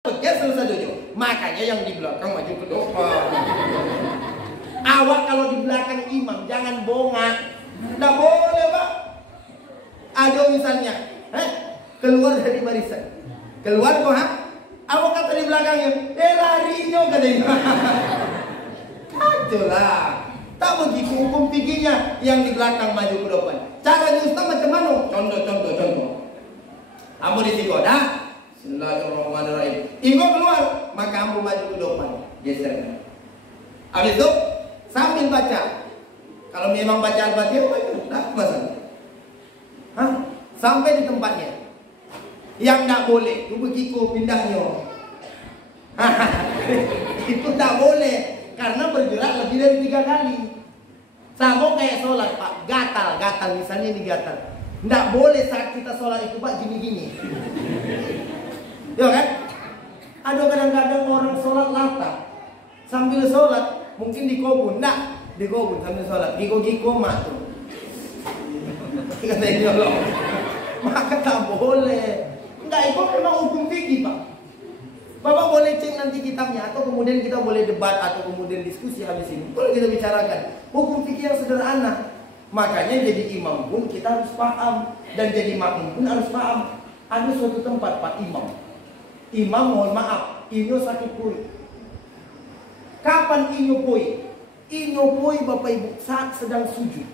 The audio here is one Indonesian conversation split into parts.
Geser saja. Makanya yang di belakang maju ke depan. Awak kalau di belakang imam jangan bongak. Nggak boleh, Pak. Ada misalnya, keluar dari barisan. Keluar kok, awak kata di belakangnya, larinya katanya. Adulah. Tak begitu hukum fikihnya, yang di belakang maju ke depan. Caranya Ustaz macam mana? Contoh. Kamu di situ, dah. Bismillahirrahmanirrahim. Imam keluar, maka kamu maju ke depan. Geser. Habis itu sambil baca. Kalau memang baca Al-Fatihah, dah masalah. Sampai di tempatnya. Yang tak boleh, itu begitu pindahnya. Itu tak boleh, karena bergerak lebih dari 3 kali. Sama kayak sholat, Pak. Gatal misalnya ini gatal. Nggak boleh saat kita sholat itu, Pak, gini-gini. Ya kan? Ada kadang-kadang orang sholat lata. Sambil sholat, mungkin di kobun. Nggak, di kobun sambil sholat. Giko-giko mak tuh. Katanya Allah. Maka tak boleh. Nggak, itu memang hukum fikih, Pak. Bapak boleh cek nanti kitabnya, atau kemudian kita boleh debat, atau kemudian diskusi habis ini. Boleh kita bicarakan hukum fikih yang sederhana. Makanya jadi imam pun kita harus paham, dan jadi makmum pun harus paham. Ada suatu tempat, Pak, imam mohon maaf, inyo sakit perut. Kapan inyo poi? Inyo poi Bapak Ibu saat sedang sujud.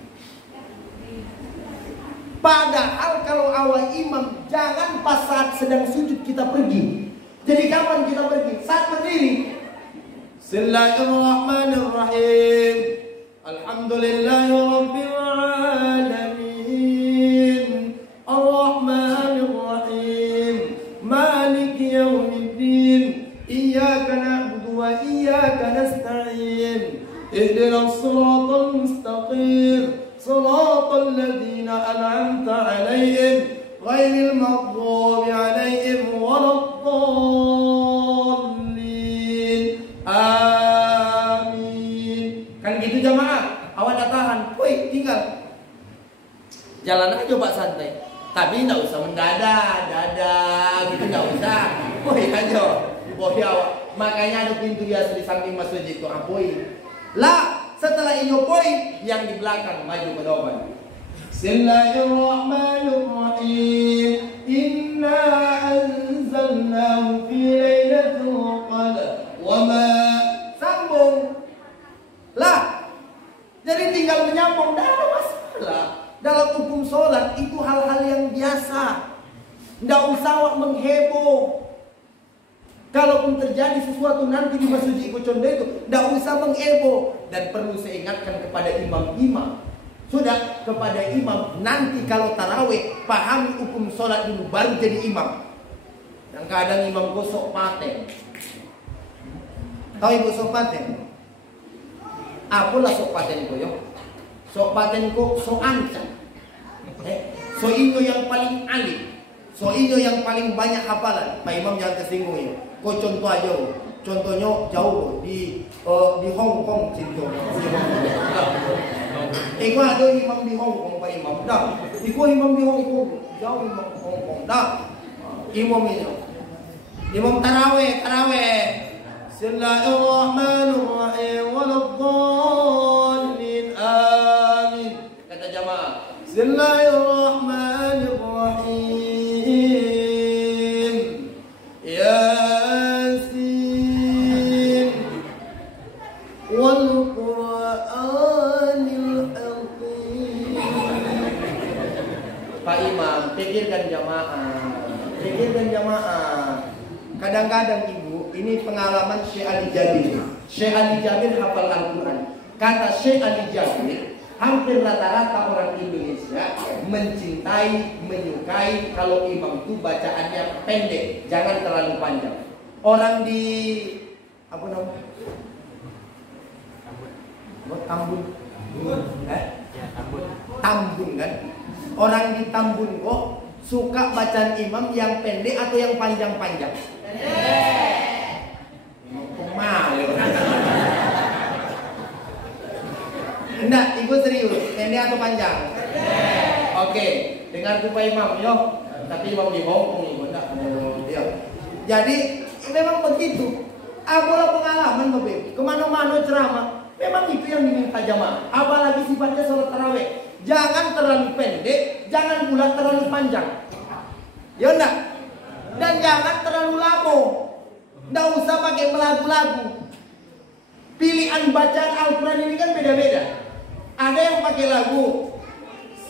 Padahal kalau awal imam, jangan pas saat sedang sujud kita pergi. Jadi kapan kita pergi? Saat berdiri. Bismillahirrahmanirrahim. Alhamdulillahirabbil alamin. Arrahmanirrahim. Maliki yaumiddin. Iyyaka na'budu wa iyyaka nasta'in. Ihdinas siratal mustaqim. Siratal ladzina an'amta 'alaihim ghairil maghdubi 'alaihim waladdallin. Amin. Kan gitu jamaah. Awak tak tahan. Woi, tinggal. Jalan aja Pak santai. Tapi enggak usah mendadak gitu, enggak usah. Woi aja. Woi awak. Makanya ada pintu biasa di samping masjid itu apoi. Lah, setelah inyopoi yang di belakang maju ke depan. Bismillahirrahmanirrahim. Inna anzalnahu fi lailatul qadr. Wa ma sambung. Lah, jadi tinggal menyambung, tidak ada masalah. Dalam hukum sholat itu hal-hal yang biasa. Tidak usah awak mengheboh. Kalaupun terjadi sesuatu nanti di masjid Iko Condo itu, tidak usah mengheboh. Dan perlu saya ingatkan kepada imam-imam. Sudah, kepada imam, nanti kalau tarawih, pahami hukum sholat dulu, baru jadi imam. Yang kadang imam gosok paten. Tahu ibu sok paten? Apalah sok paten ko yo? Sok paten ko so ancam. So inyo yang paling alim. So inyo yang paling banyak hafalan. Pak Imam jangan tersinggung ya. Kau contoh aja. Contohnya jauh di Hong Kong contohnya. Iku ada imam di Hong Kong Pak Imam. Dah. Iku imam di Hong Kong. Jauh imam di Hong Kong. Dah. Imam itu. Imam tarawih. Bismillahirrahmanirrahim. Waladdallin. Amin. Kata jamaah. Bismillahirrahmanirrahim. Yasin. Wal Qur'anil Hakim. Pak Imam, pikirkan jamaah. Kadang-kadang ibu, ini pengalaman Syekh Ali Jabir. Syekh Ali Jabir hafal Al-Quran. Kata Syekh Ali Jabir, hampir rata-rata orang Indonesia mencintai, menyukai kalau imam itu bacaannya pendek, jangan terlalu panjang. Orang di apa namanya? Tambun kan? Orang di Tambun kok suka bacaan imam yang pendek atau yang panjang-panjang? Malu. Enggak, ibu serius, pendek atau panjang? Oke, dengar Pak Imam yo. Tapi Imam di Hong Kong ibu enggak. Ya. Jadi memang begitu. Abola pengalaman Bapak Ibu, kemana-mana ceramah, memang itu yang diminta jamaah. Apalagi sifatnya sholat tarawih, jangan terlalu pendek, jangan pula terlalu panjang. Ya enggak? Dan jangan terlalu lama. Enggak usah pakai lagu-lagu. Pilihan bacaan Al-Quran ini kan beda-beda. Ada yang pakai lagu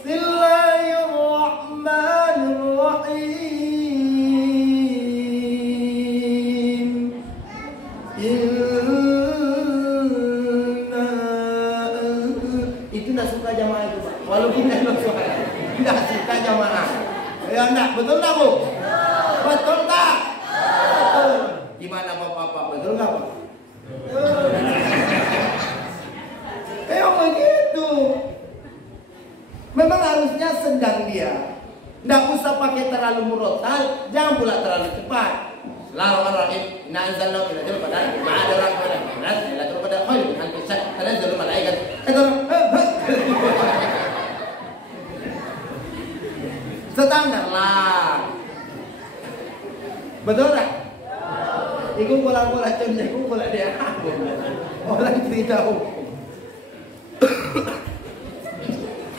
Bismillahirrahmanirrahim. Itu enggak suka jamaah itu, Pak. Walaupun enggak suka jamaah. Ya enggak, betul enggak, Bu? Betul enggak? Betul. Gimana Bapak? Betul enggak, Pak? Begitu. Memang harusnya sedang dia. Nggak usah pakai terlalu murotal, jangan pula terlalu cepat. Bismillahirrahmanirrahim. Inna anzalnahu fi lailatul qadar. Ma adraka ma lailatul qadar khairun min alfi syahr. Tanazzalul malaikat. Standar lah. Betul tak? Iku bola-bola cendek, iku bola dia. Orang tidak tahu.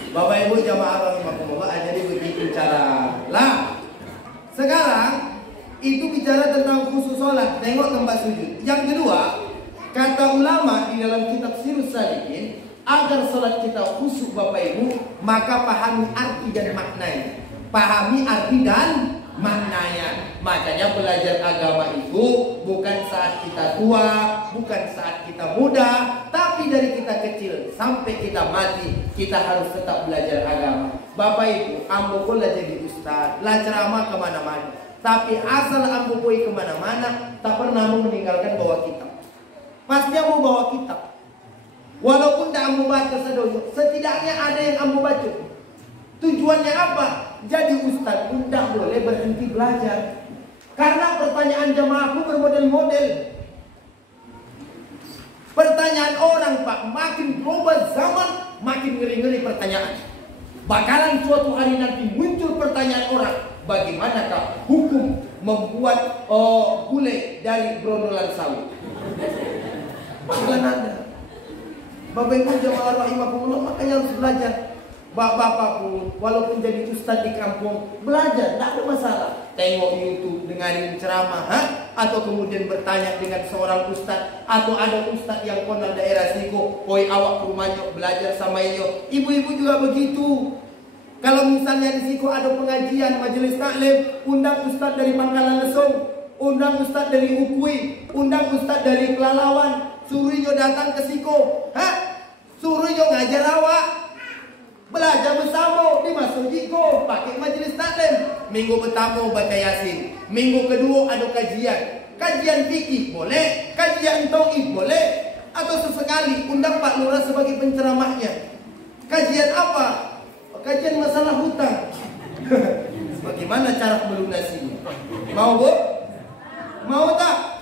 Bapak Ibu jamaah rahimakumullah, jadi begitu cara. Lah, sekarang itu bicara tentang khusus sholat. Tengok tempat sujud. Yang kedua, kata ulama di dalam kitab Sirus Salikin, agar sholat kita khusyuk Bapak Ibu, maka pahami arti dan maknanya. Pahami arti dan maknanya. Makanya belajar agama itu bukan saat kita tua, bukan saat kita muda, tapi dari kita kecil sampai kita mati, kita harus tetap belajar agama. Bapak Ibu, ambo boleh jadi ustaz, lah ceramah kemana-mana, tapi asal ambo pergi kemana-mana, tak pernah mau meninggalkan bawa kitab. Pasti ambo bawa kitab. Walaupun tak ambo baca sedoyo, setidaknya ada yang ambo baca. Tujuannya apa? Jadi ustaz pun tak boleh berhenti belajar. Karena pertanyaan jamaahku bermodel-model. Pertanyaan orang, Pak, makin berubah zaman, makin ngeri-ngeri pertanyaan. Bakalan suatu hari nanti muncul pertanyaan orang, bagaimanakah hukum membuat gulai dari brondolan sawit? Bakalan ada. Bapak Ibu jamaah rahimakumullah, makanya harus belajar. Bapak pun walaupun jadi ustaz di kampung, belajar, tidak ada masalah. Tengok YouTube, dengarin ceramah, atau kemudian bertanya dengan seorang ustaz, atau ada ustaz yang kona daerah siko, koi awak ke rumahnya belajar sama iyo. Ibu-ibu juga begitu. Kalau misalnya di siko ada pengajian, majelis taklim, undang ustaz dari Pangkalan Lesong, undang ustaz dari Ukui, undang ustaz dari Pelalawan, suruh iyo datang ke siko, suruh iyo ngajar awak. Belajar bersama di masuk jiko, pakai majelis taklim. Minggu pertama baca Yasin, minggu kedua ada kajian. Kajian fikih boleh, kajian tauhid boleh, atau sesekali undang Pak Lurah sebagai penceramahnya. Kajian apa? Kajian masalah hutang. Bagaimana cara melunasinya? Mau, Bu? Mau tak?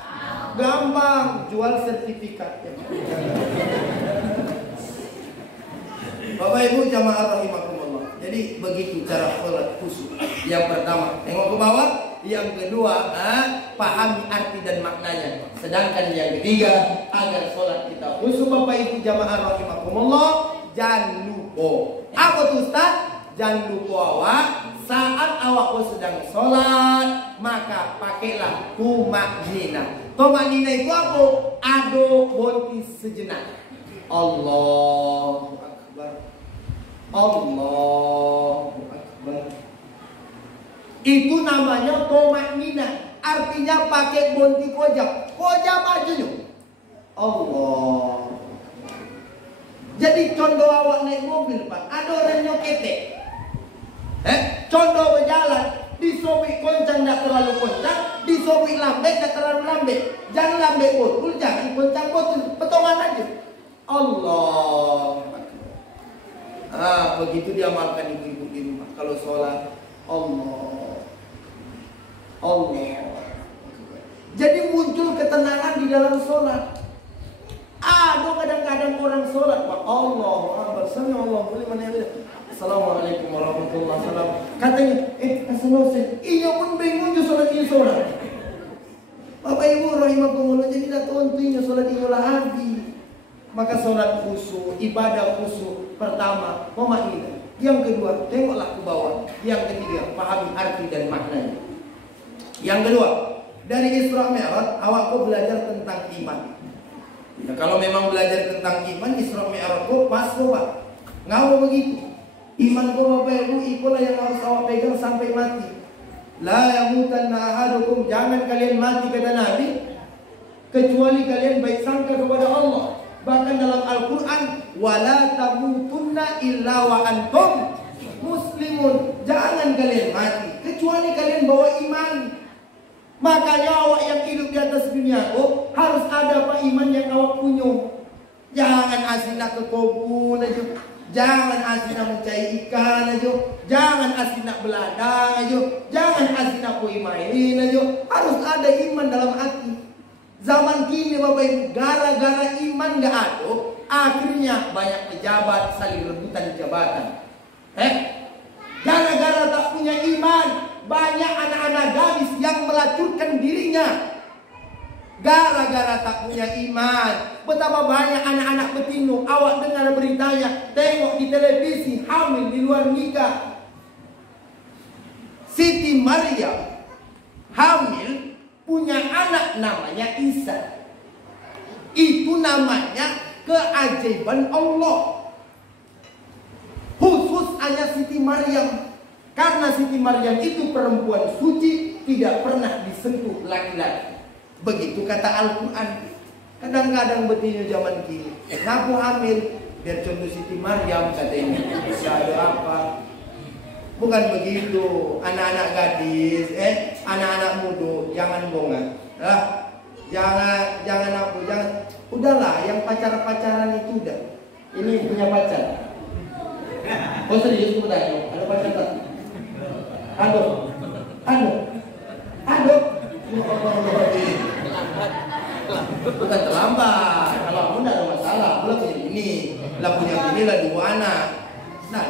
Gampang, jual sertifikat. Bapak Ibu jamaah rahimakumullah. Jadi begitu cara sholat khusyuk. Yang pertama, tengok ke bawah. Yang kedua, pahami arti dan maknanya. Sedangkan yang ketiga, agar sholat kita khusyuk Bapak Ibu jamaah rahimakumullah, jangan lupa. Apa tuh Ustaz? Jangan lupa awak, saat awak sedang sholat, maka pakailah tumaknina. Tumaknina itu apa? Ado bonti sejenak. Allahu Akbar. Allahu Akbar. Itu namanya tumaknina. Artinya pakai bonti kojab. Kojab aja yuk. Allah. Jadi contoh awak naik mobil, Pak, ada orang nyoketek. Contoh berjalan, disobik koncang tak terlalu koncang, disobik lambe tak terlalu lambe. Jangan lambe botul, jangan koncang botul, potongan aja. Allah. Begitu diamalkan ibu-ibu di rumah. Kalau sholat, Allah. Jadi muncul ketenangan di dalam sholat. Ada kadang-kadang orang sholat, Pak, Allah bersama Allah boleh mana ya? Assalamualaikum warahmatullahi wabarakatuh. Katanya, assalamualaikum. Iya pun bingung tu sholat ini sholat. Bapak Ibu imam pengulo jadi dah tontinya sholat inyolah lagi. Maka sholat khusyuk, ibadah khusyuk. Pertama, memainah. Yang kedua, tengoklah ke bawah. Yang ketiga, pahami arti dan maknanya. Yang kedua, dari Isra Mi'raj, awak kau belajar tentang iman. Nah, kalau memang belajar tentang iman, Isra Mi'raj kau pas kau pak. Ngau begitu. Iman kau Bapak Ibu, itulah yang harus awak pegang sampai mati. La yamutanna ahadukum, jangan kalian mati kata Nabi, kecuali kalian baik sangka kepada Allah. Bahkan dalam Al-Quran, wala tamutunna illa wa antum muslimun, jangan kalian mati kecuali kalian bawa iman. Makanya awak yang hidup di atas dunia harus ada apa iman yang awak punya. Jangan asina ke kebun aja, jangan asina mencari ikan aja, jangan asina beladang aja, jangan asina koi mainin aja. Harus ada iman dalam hati. Zaman kini Bapak Ibu, gara-gara iman gak ada, akhirnya banyak pejabat saling rebutan jabatan. Gara-gara tak punya iman, banyak anak-anak gadis yang melacurkan dirinya. Gara-gara tak punya iman, betapa banyak anak-anak betina. Awak dengar beritanya, tengok di televisi, hamil di luar nikah. Siti Maryam hamil, punya anak namanya Isa. Itu namanya keajaiban Allah. Khusus hanya Siti Maryam. Karena Siti Maryam itu perempuan suci, tidak pernah disentuh laki-laki. Begitu kata Al-Quran. Kadang-kadang betina zaman kini, ngaku hamil, biar contoh Siti Maryam katanya. Gak ada apa. Bukan begitu, anak-anak gadis, anak-anak muda, jangan bongat, jangan apa, jangan, udahlah, yang pacaran itu udah, ini punya pacar. Oh serius bertanya, ada pacar tak? Aduh, bukan terlambat, kalau aku tidak ada masalah, aku lah punya bini, lah 2 anak, nah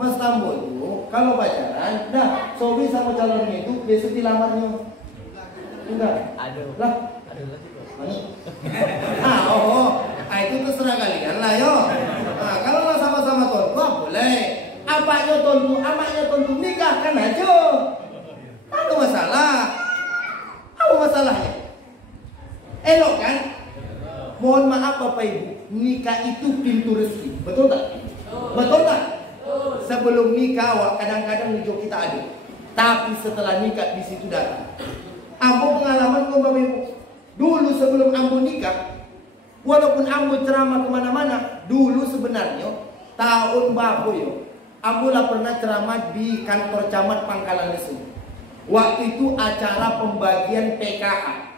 Mas Tambo itu kalau pacaran, dah Sobi sama calonnya itu besok dilamarnya. Enggak? Aduh. Lah? Aduh lah sih. Itu terserah kalian lah yo. Nah, kalau lo sama-sama tontu, boleh. Apanya tontu, amaknya tontu, nikahkan aja. Ada masalah. Apa masalahnya? Elok kan? Mohon maaf Bapak Ibu, nikah itu pintu rezeki. Betul tak? Betul tak? Sebelum nikah, kadang-kadang hijau kita ada, tapi setelah nikah di situ datang. Ambo pengalaman kok Bapak Ibu. Dulu sebelum ambo nikah, walaupun ambo ceramah kemana-mana, dulu sebenarnya tahun baru yo, ambo lah pernah ceramah di kantor camat Pangkalan Lesu. Waktu itu acara pembagian PKH.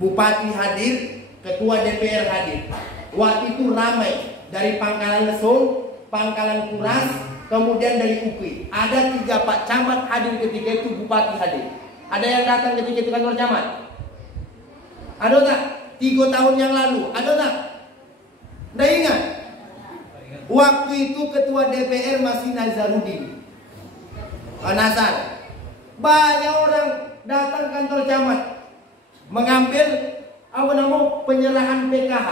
Bupati hadir, ketua DPR hadir. Waktu itu ramai dari Pangkalan Lesu, Pangkalan Kuras, kemudian dari UPI. Ada 3 Pak Camat hadir ketika itu, Bupati hadir. Ada yang datang ketika itu kantor camat? Ada tak? 3 tahun yang lalu, ada tak? Nggak ingat? Waktu itu ketua DPR masih Nazarudin. Nazar. Banyak orang datang kantor camat mengambil penyerahan PKH.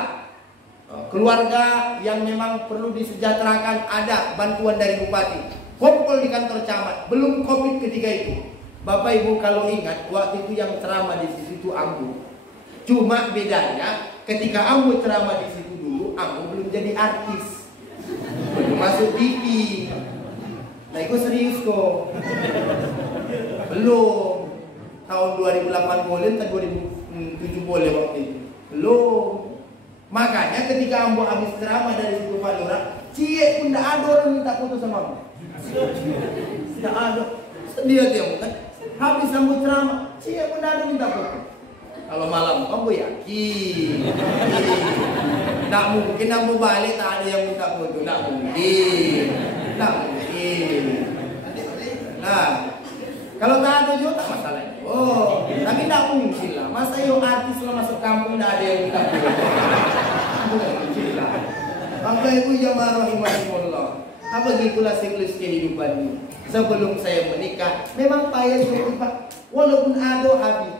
Keluarga yang memang perlu disejahterakan, ada bantuan dari bupati. Kumpul di kantor camat, belum Covid ketika itu. Bapak Ibu kalau ingat, waktu itu yang ceramah di situ Ambo. Cuma bedanya ketika Ambo ceramah di situ dulu, Ambo belum jadi artis, belum masuk TV. Nah itu serius kok. Belum. Tahun 2008 boleh, tahun 2007 boleh waktu itu. Belum. Makanya ketika Ambo habis ceramah dari situ Palura, cie pun tidak ada orang minta foto sama Ambo. Tidak ada. Dia kan. Habis Ambo ceramah, cie pun tidak ada minta foto. Kalau malam Ambo yakin. Tidak mungkin Ambo balik tak ada yang minta foto. Tidak mungkin. Tidak mungkin. Nah, kalau tak ada juga tak masalah. Oh, tapi tidak mungkin lah. Masa yuk artis lo masuk kampung tidak ada yang minta foto. Bukan mungkin lah. Bapak Ibu jamaah rahimahullah. Apa gitulah siklus kehidupan ini. Sebelum saya menikah, memang payah juga Pak. Walaupun ada habis.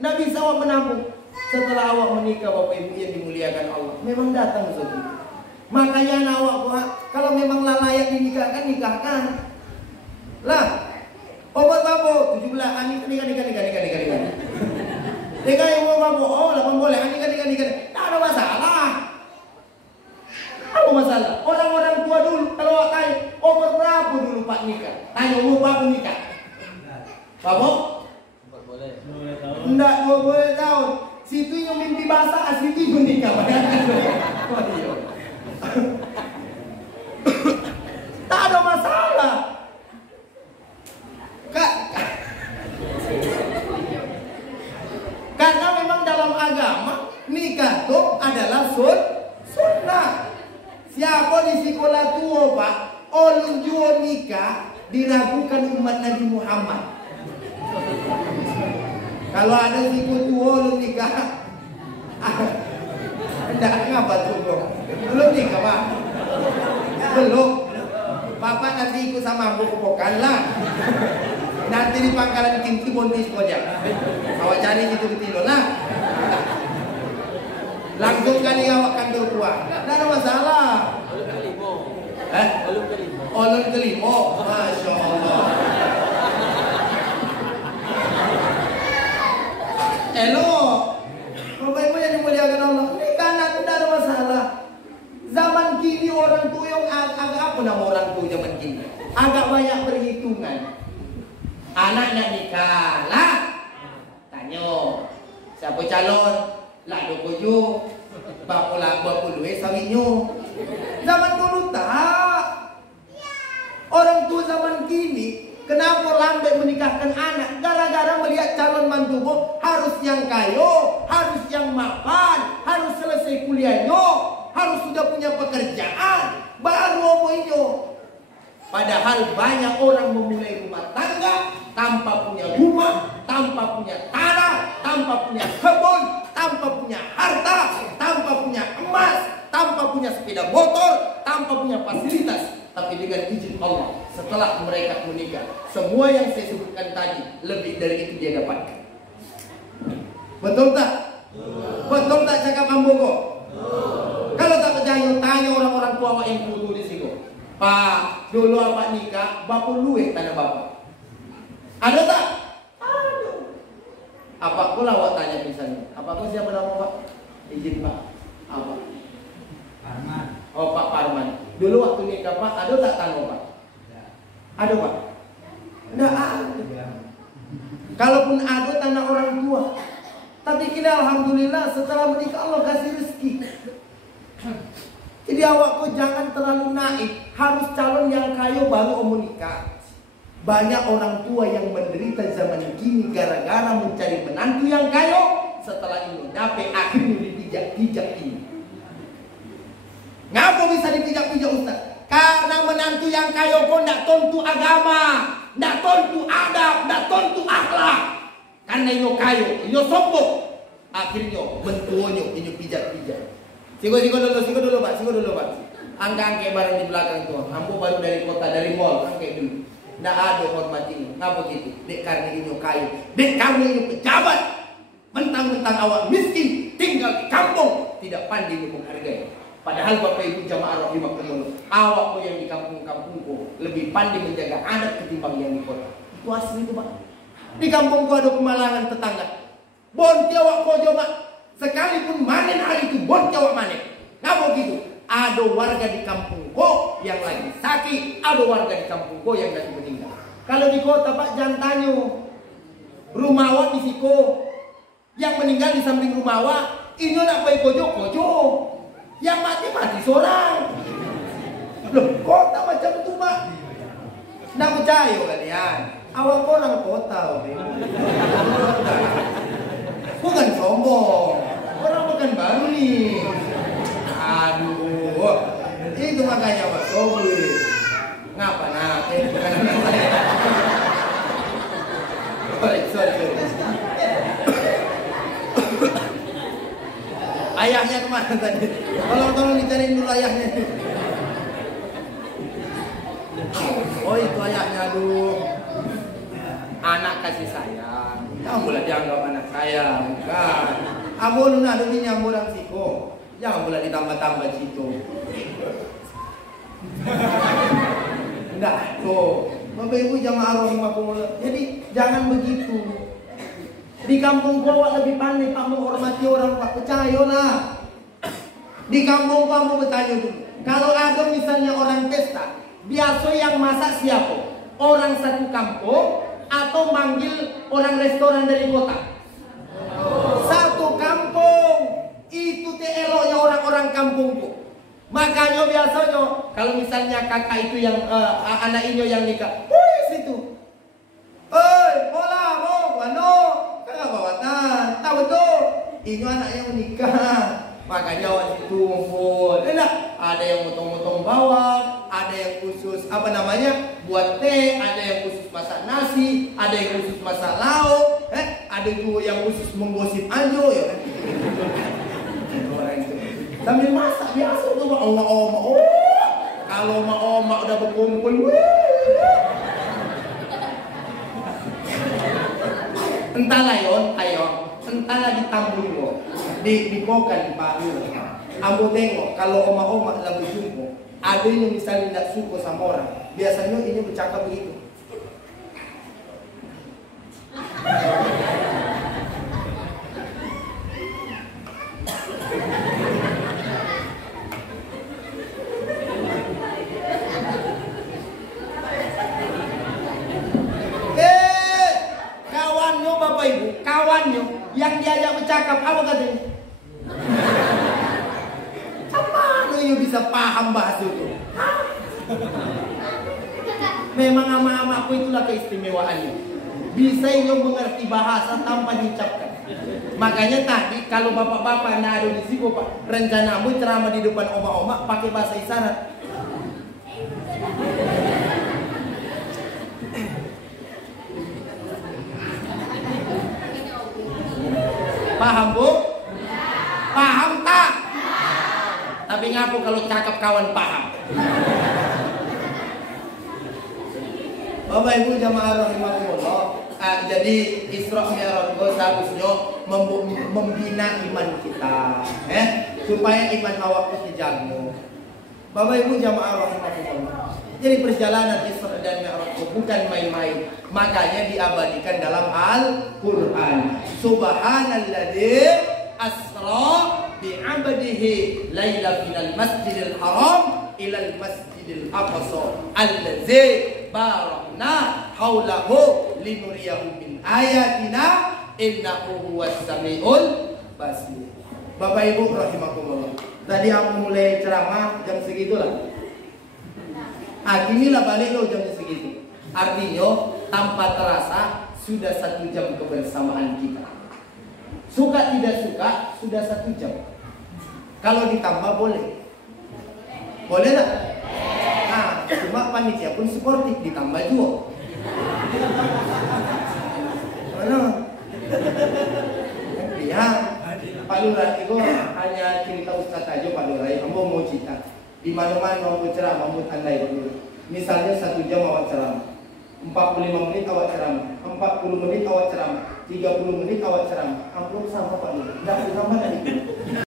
Nggak bisa awak menabung. Setelah awak menikah, Bapak Ibu yang dimuliakan Allah, memang datang sesuatu. Makanya awak kalau memang layak dinikahkan, nikahkan. Lah, obat babu 17, nikah. Nikah yang mau babu, oh 8 boleh, nikah. Tidak ada masalah. Apa masalah? Orang-orang tua dulu, kalau awak tanya, umur berapa dulu Pak nikah? Tanya umur berapa nikah? Babu? 4 boleh. Enggak, 20 tahun. Situ yang mimpi basah, asli itu yang nikah. Tak ada masalah. Karena memang dalam agama nikah itu adalah sunnah. Siapa di sekolah tua Pak, ulun jual nikah diragukan umat Nabi Muhammad. Kalau ada sekolah tua ulun nikah, enggak ngapa tuh bro? Belum nikah Pak? Belum. Bapak nanti ikut sama aku bukan lah. Nanti di pangkalan Kinti Bondis saja. Awak cari situ betul lah. Langsung kali awak kandung tua. Tidak ada masalah. Ulun kelimo. Ulun kelimo. Ulun kelimo. Masya Allah. Elok. Bapak Ibu yang dimuliakan Allah. Nikah nanti tidak ada masalah. Zaman kini orang tua yang agak apa nama orang tua zaman kini? Agak banyak perhitungan. Anaknya nikah lah. Tanya siapa calon? Lah dokojo. Bapola bapuluwe sawinyo. Zaman dulu tak. Orang tua zaman kini kenapa lambat menikahkan anak? Gara-gara melihat calon mantubo harus yang kayo, harus yang mapan, harus selesai kuliahnya, harus sudah punya pekerjaan, baru omongnya. Padahal banyak orang memulai rumah tangga tanpa punya rumah, tanpa punya tanah, tanpa punya kebun, tanpa punya harta, tanpa punya emas, tanpa punya sepeda motor, tanpa punya fasilitas. Tapi dengan izin Allah, setelah mereka menikah, semua yang saya sebutkan tadi, lebih dari itu dia dapatkan. Betul tak? Betul tak cakap Ambogo? Kalau tak percaya, tanya orang-orang tua yang dulu di sini. Pak, dulu apa nikah, bapak luwe tanah bapak. Ada tak? Ada. Apa aku lawat tanya misalnya? Apa aku siapa nama Pak? Izin Pak. Apa? Parman. Oh Pak Parman. Dulu waktu nikah Pak, ada tak tanah Pak? Ada Pak? Tidak ada. Kalaupun ada tanah orang tua. Tapi kita alhamdulillah setelah menikah Allah kasih rezeki. Jadi awakku jangan terlalu naif. Harus calon yang kaya baru mau nikah. Banyak orang tua yang menderita zaman kini gara-gara mencari menantu yang kaya. Setelah ini dapat akhirnya dipijak-pijak ini. Ngapa bisa dipijak-pijak Ustaz? Karena menantu yang kaya kok tidak tentu agama, tidak tentu adab, tidak tentu akhlak. Karena ini kaya, ini sombong. Akhirnya mentuanya ini pijak-pijak. Sigo dulu Pak. Angka-angka barang di belakang tuh. Ambo baru dari kota, dari mall, angka dulu. Nggak ada hormat ini. Ngapa gitu? Dek karena ini kaya. Dek karena ini pejabat. Mentang-mentang awak miskin, tinggal di kampung, tidak pandai menghargai. Padahal Bapak Ibu jamaah rahimakumullah, awak kok yang di kampung-kampungku lebih pandai menjaga anak ketimbang yang di kota. Itu asli itu Pak. Di kampungku ada kemalangan tetangga. Bonti awak kojo Pak. Sekalipun manen hari itu bonti awak manen. Ngapa gitu? Ada warga di kampungku yang lagi sakit, ada warga di kampungku yang lagi meninggal. Kalau di kota Pak jangan tanya. Rumah awak di siko. Yang meninggal di samping rumah awak, ini nak baik kojo. Yang mati seorang. Loh, kota macam itu Pak. Nggak percaya kalian. Awak orang kota. Bukan sombong. Orang bukan Bali. Aduh. Itu makanya Pak Sobri. Ngapa nak? Sorry. Ayahnya kemana tadi? Tolong dicariin dulu ayahnya. Oh itu ayahnya, aduh. Anak kasih sayang. Jangan pula dianggap anak saya, kan? Abo nuna ada nyambur orang siko. Jangan pula ditambah-tambah situ. Enggak, tuh. Bapak Ibu jamaah rahimakumullah. Jadi jangan begitu. Di kampung gua lebih pandai Pak menghormati orang Pak, percayalah. Di kampung kamu bertanya dulu. Kalau ada misalnya orang pesta, biasa yang masak siapa? Orang satu kampung atau manggil orang restoran dari kota? Satu kampung. Itu eloknya orang-orang kampungku. Makanya biasanya kalau misalnya kakak itu yang anak inyo yang nikah, wih situ. Oi, bola, mau, ano? Kakak bawatan, tahu tuh. Inyo anaknya menikah. Makanya waktu itu ngumpul. Enak. Ada yang motong-motong bawang, ada yang khusus buat teh, ada yang khusus masak nasi, ada yang khusus masak lauk, ada juga yang khusus menggosip anjo ya. Sambil masak biasa tuh oma-oma. Oh, kalau oma-oma udah berkumpul, entahlah ayo, entahlah ditambung kok, dipokan di pahil. Ambo tengok kalau oma-oma lagi berjumpa, ada yang misalnya tidak suka sama orang, biasanya ini bercakap begitu. Kawannya Bapak Ibu, kawannya yang diajak bercakap apa katanya? Apa you bisa paham bahasa itu? Memang ama-ama aku itulah keistimewaannya. Bisa you mengerti bahasa tanpa diucapkan. Makanya tadi kalau bapak-bapak ada di sini Pak, rencanamu ceramah di depan oma-oma pakai bahasa isyarat. Paham Bu? Paham tak? Tapi ngaku kalau cakap kawan paham. Bapak Ibu jamaah rahimakumullah. Jadi Isra Mi'raj seharusnya membina iman kita, supaya iman awak itu dijaga. Bapak Ibu jamaah rahimakumullah. Jadi perjalanan Isra dan Mi'raj bukan main-main. Makanya diabadikan dalam Al-Quran. Subhanalladzi asra bi'abdihi laila minal masjidil haram ilal masjidil aqsa allazi barakna haulahu linuriyahu min ayatina innahu huwas samiul basir. Bapak Ibu rahimakumullah. Tadi aku mulai ceramah jam segitulah. Kinilah balik lo jam segitu. Artinya tanpa terasa sudah 1 jam kebersamaan kita. Suka tidak suka sudah 1 jam. Kalau ditambah boleh. Boleh tak? Nah, cuma panitia pun sportif ditambah juga. Mana? Lihat, Pak Lurah itu hanya cerita Ustaz aja Pak Lurah. Kamu mau cerita di mana-mana mau ceramah, mau tandai dulu. Misalnya 1 jam awak ceramah, 45 menit awak ceramah, 40 menit awak ceramah, 30 menit awak ceramah. Amplop sama Pak Lurah. Enggak sama dari itu.